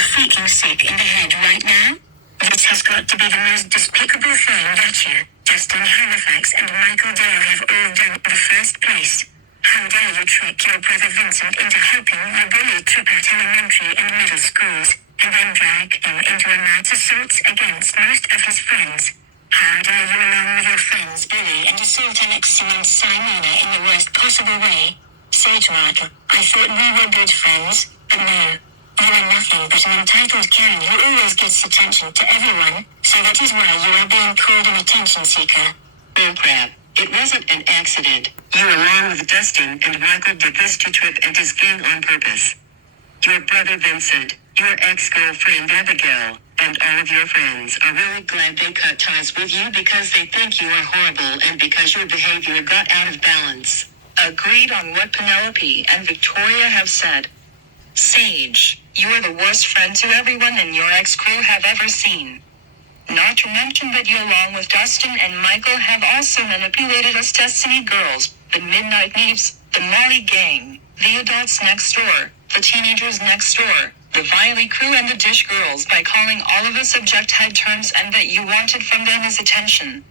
you freaking sick in the head right now? This has got to be the most despicable thing that you, Justin Halifax and Michael Dale have all done in the first place. How dare you trick your brother Vincent into helping you bully trip at elementary and middle schools, and then drag him into a mass assault against most of his friends? How dare you along with your friends bully and assault Alexi and Simona in the worst possible way? Sage Michael, I thought we were good friends, but no. You are nothing but an entitled Karen who always gets attention to everyone, so that is why you are being called an attention seeker. Oh crap, it wasn't an accident. You along with Dustin and Michael did this to Trip and his gang on purpose. Your brother Vincent, your ex-girlfriend Abigail, and all of your friends are really glad they cut ties with you because they think you are horrible and because your behavior got out of balance. Agreed on what Penelope and Victoria have said. Sage, you are the worst friend to everyone in your ex-crew have ever seen. Not to mention that you along with Dustin and Michael have also manipulated us Destiny girls, the Midnight Neeps, the Molly gang, the adults next door, the teenagers next door, the Viley crew and the Dish girls by calling all of us objectile terms and that you wanted from them is attention.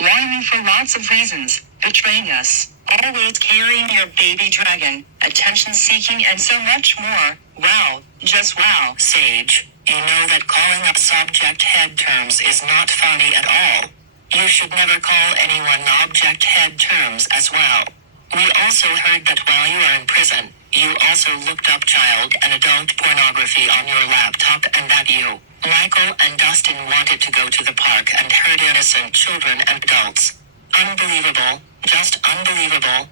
Lying for lots of reasons, betraying us, always carrying your baby dragon, attention seeking and so much more. Wow, just wow. Sage, you know that calling up subject head terms is not funny at all. You should never call anyone object head terms as well. We also heard that while you are in prison, you also looked up child and adult pornography on your laptop and that you, Michael and Dustin wanted to go to the park and hurt innocent children and adults. Unbelievable, just unbelievable.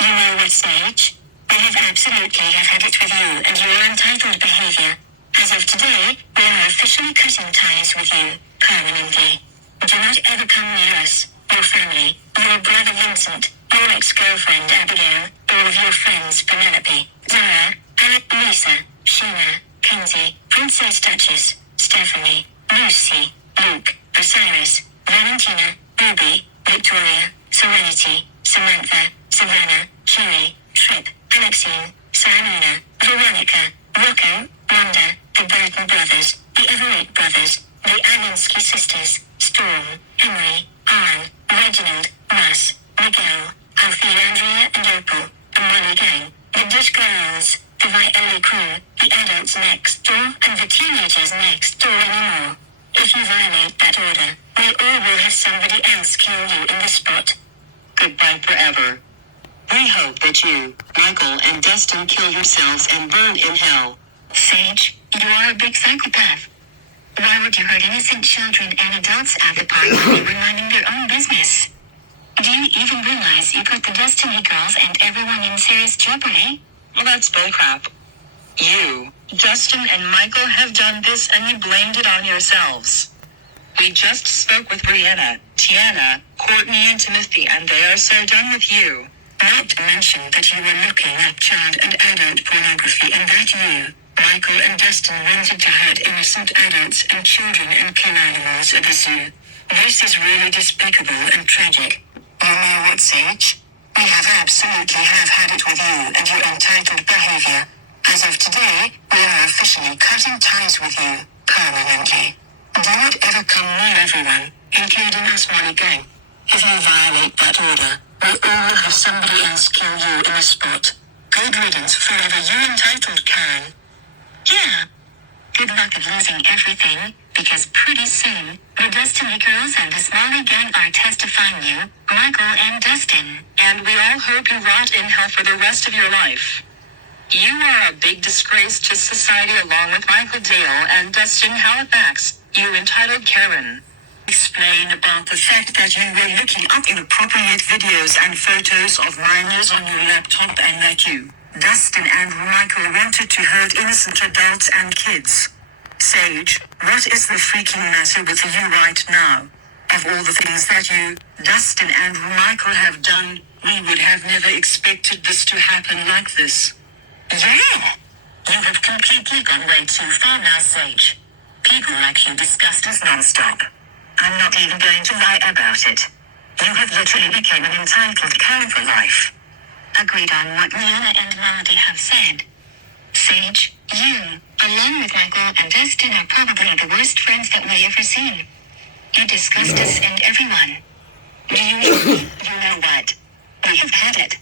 You know what, Sage? I have absolutely had it with you and your untitled behavior. As of today, we are officially cutting ties with you, permanently. Do not ever come near us, your family, your brother Vincent, your ex-girlfriend Abigail, all of your friends Penelope, Zara, Lisa, Sheena, Kenzie, Princess Duchess, Stephanie, Lucy, Luke, Osiris, Valentina, Ruby, Victoria, Serenity, Samantha, Savannah, Sherry, Trip, Alexine, Simona, Veronica, Rocco, Wanda, the Burton brothers, the Everett brothers, the Alinsky sisters, Storm, Henry, Han, Reginald, Russ, Miguel, Alfie, Andrea and Opal, the Molly gang, the Dish girls, the Viley crew, the adults next door and the teenagers next door anymore. If you violate that order, we all will have somebody else kill you in the spot. Goodbye forever. We hope that you, Michael and Dustin kill yourselves and burn in hell. Sage, you are a big psychopath. Why would you hurt innocent children and adults at the park when they were minding their own business? Do you even realize you put the Destiny girls and everyone in serious jeopardy? Well, that's bullcrap. You, Dustin and Michael have done this and you blamed it on yourselves. We just spoke with Brianna, Tiana, Courtney and Timothy and they are so done with you. Not to mention that you were looking at child and adult pornography and that you, Michael and Dustin wanted to hurt innocent adults and children and kill animals at the zoo. This is really despicable and tragic. You know what, Sage? We have absolutely had it with you and your entitled behavior. As of today, we are officially cutting ties with you, permanently. Do not ever come near everyone, including us Molly gang. If you violate that order, we all will have somebody else kill you in the spot. Good riddance forever, you entitled Karen. Yeah. Good luck of losing everything, because pretty soon, the Destiny girls and the Smalley gang are testifying you, Michael and Dustin. And we all hope you rot in hell for the rest of your life. You are a big disgrace to society along with Michael Dale and Dustin Halifax, you entitled Karen. Explain about the fact that you were looking up inappropriate videos and photos of minors on your laptop and that you, Dustin and Michael wanted to hurt innocent adults and kids. Sage, what is the freaking matter with you right now? Of all the things that you, Dustin and Michael have done, we would have never expected this to happen like this. Yeah! You have completely gone way too far now, Sage. People like you disgust us non-stop. I'm not even going to lie about it. You have literally become an entitled Karen for life. Agreed on what Liana and Marty have said. Sage, you, along with Michael and Dustin, are probably the worst friends that we ever seen. You disgust us and everyone. Do you know what? We have had it.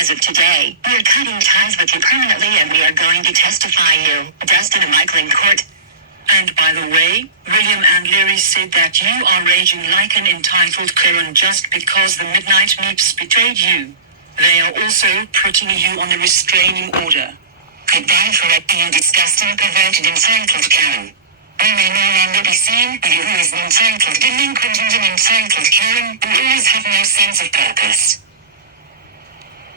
As of today, we are cutting ties with you permanently and we are going to testify you, Dustin and Michael, in court. And by the way, William and Larry said that you are raging like an entitled Karen just because the Midnight Meeps betrayed you. They are also putting you on a restraining order. Goodbye forever, you disgusting, perverted, entitled Karen. We may no longer be seen with you as an entitled delinquent and an entitled Karen who always have no sense of purpose.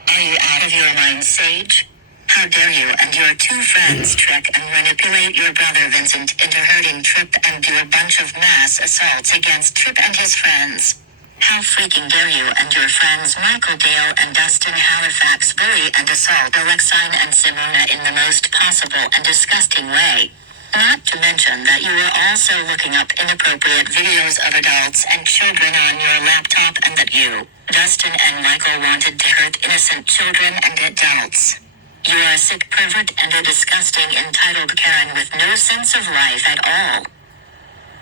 Are you out of your mind, Sage? How dare you and your two friends trick and manipulate your brother Vincent into hurting Tripp and do a bunch of mass assaults against Tripp and his friends? How freaking dare you and your friends Michael Dale and Dustin Halifax bully and assault Alexine and Simona in the most possible and disgusting way? Not to mention that you were also looking up inappropriate videos of adults and children on your laptop and that you, Dustin and Michael, wanted to hurt innocent children and adults. You are a sick pervert and a disgusting entitled Karen with no sense of life at all.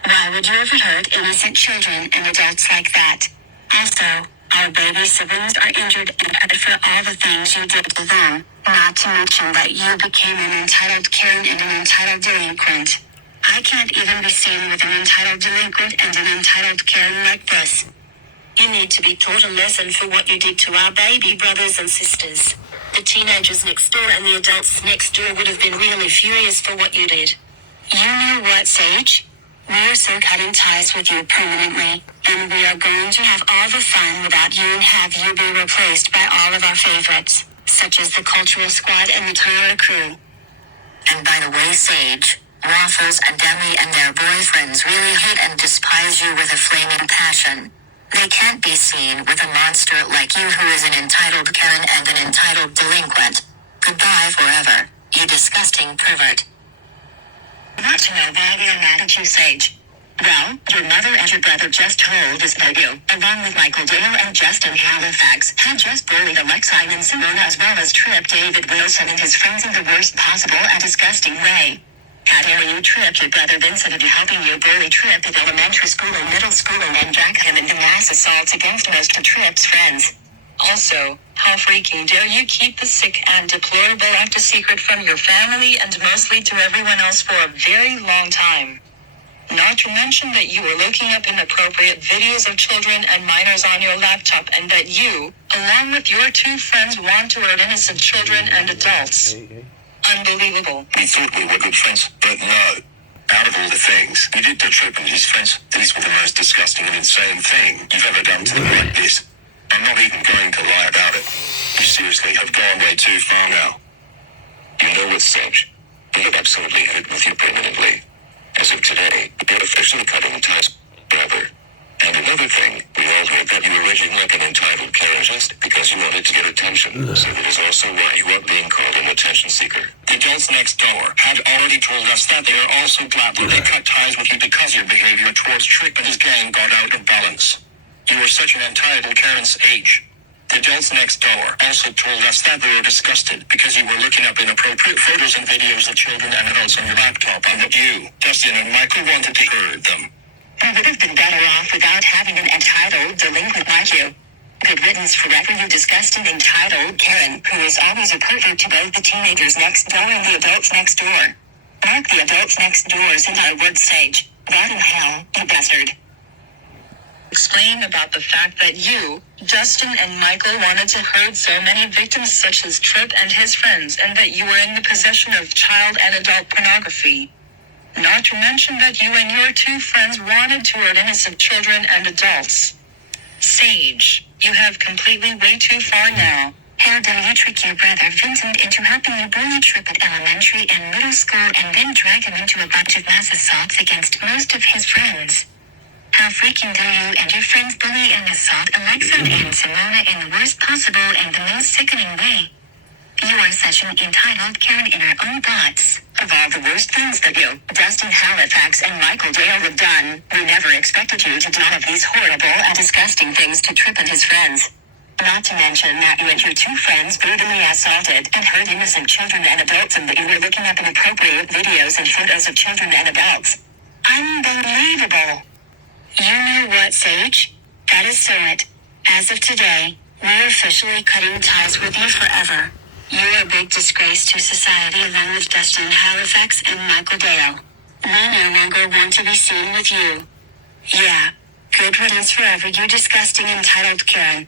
Why would you ever hurt innocent children and adults like that? Also, our baby siblings are injured and hurt for all the things you did to them, not to mention that you became an entitled Karen and an entitled delinquent. I can't even be seen with an entitled delinquent and an entitled Karen like this. You need to be taught a lesson for what you did to our baby brothers and sisters. The teenagers next door and the adults next door would have been really furious for what you did. You know what, Sage? We are so cutting ties with you permanently, and we are going to have all the fun without you and have you be replaced by all of our favorites, such as the Cultural Squad and the Tyler Crew. And by the way, Sage, Waffles and Demi and their boyfriends really hate and despise you with a flaming passion. They can't be seen with a monster like you who is an entitled Karen and an entitled delinquent. Goodbye forever, you disgusting pervert. Want to know why we are mad at you, Sage? Well, your mother and your brother just told us that you, along with Michael Dale and Justin Halifax, had just bullied Alexine and Simona as well as Tripp David Wilson and his friends in the worst possible and disgusting way. How dare you trick your brother Vincent into helping you bully Tripp in elementary school and middle school and then drag him into mass assaults against most of Tripp's friends. Also, how freaking dare you keep the sick and deplorable act a secret from your family and mostly to everyone else for a very long time. Not to mention that you were looking up inappropriate videos of children and minors on your laptop and that you, along with your two friends, want to hurt innocent children and adults. Unbelievable. We thought we were good friends, but no. Out of all the things you did to Tripp and his friends, these were the most disgusting and insane thing you've ever done to them like this. I'm not even going to lie about it. You seriously have gone way too far now. You know what, Sage? We have absolutely ended with you permanently. As of today, you're officially cutting ties forever. And another thing, we all heard that you were raging like an entitled Karen just because you wanted to get attention. So that is also why you are being called an attention seeker. The adults next door had already told us that they are also glad that they cut ties with you because your behavior towards Tripp and his gang got out of balance. You were such an entitled Karen's age. The adults next door also told us that they were disgusted because you were looking up inappropriate photos and videos of children and adults on your laptop and that you, Dustin and Michael, wanted to hurt them. We would have been better off without having an entitled delinquent like you. Good riddance forever, you disgusting entitled Karen, who is always a pervert to both the teenagers next door and the adults next door. Mark the adults next doors and our word, Sage. God in hell, you bastard. Explain about the fact that you, Dustin and Michael, wanted to hurt so many victims such as Tripp and his friends and that you were in the possession of child and adult pornography. Not to mention that you and your two friends wanted to hurt innocent children and adults. Sage, you have completely way too far now. How dare you trick your brother Vincent into helping you bully Tripp at elementary and middle school and then drag him into a bunch of mass assaults against most of his friends? How freaking dare you and your friends bully and assault Alexa and Simona in the worst possible and the most sickening way? You are such an entitled Karen in our own thoughts. Of all the worst things that you, Dustin Halifax and Michael Dale have done, we never expected you to do all of these horrible and disgusting things to Tripp and his friends. Not to mention that you and your two friends brutally assaulted and hurt innocent children and adults, and that you were looking up inappropriate videos and photos of children and adults. Unbelievable. You know what, Sage? That is so it. As of today, we're officially cutting ties with you forever. You're a big disgrace to society along with Dustin Halifax and Michael Dale. We no longer want to be seen with you. Yeah. Good riddance forever, you disgusting entitled Karen.